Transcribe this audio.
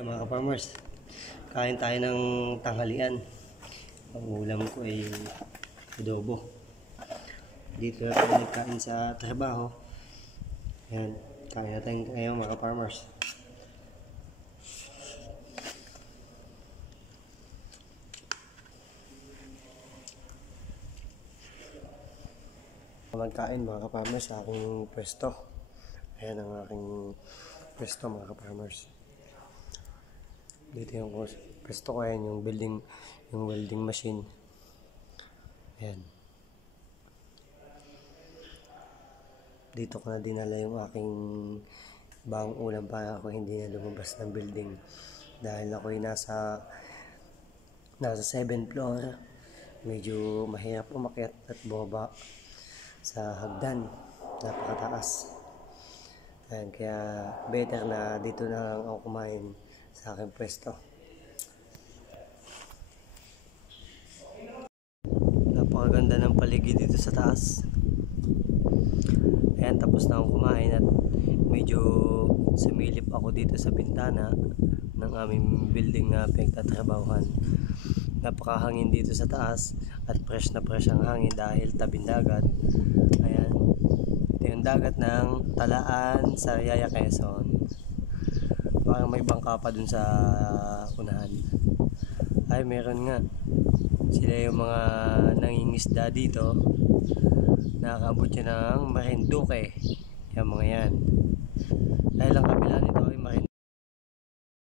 Ay mga ka-farmers, kain tayo ng tanghalian. Ang ulam ko ay adobo. Dito na tayo nagkain sa trabaho. Yan, kain natin ngayon mga ka-farmers. Magkain mga ka-farmers sa aking pwesto. Ayan ang aking pwesto mga ka-farmers. Dito yung pwesto ko, ayan yung building, yung welding machine. Ayan. Dito ko na dinala yung aking bagong ulam para ako hindi na lumabas ng building. Dahil ako'y nasa 7th floor. Medyo mahirap umakyat at bumaba sa hagdan. Napakataas. Ayan, kaya better na dito na lang ako kumain sa aking pwesto. Napakaganda ng paligid dito sa taas. Ayan, tapos na akong kumain at medyo sumilip ako dito sa bintana ng aming building na pinagtatrabahuhan. Napakahangin dito sa taas at fresh na fresh ang hangin dahil tabing dagat. Ayan, ito yung dagat ng Talaan, Sariaya, Quezon. Parang may bangka pa dun sa unahan. Ay, meron nga. Sila yung mga nangingisda dito. Nakakabot yun ng Marinduque. Yung mga yan. Dahil ang kabila nito ay Marinduque.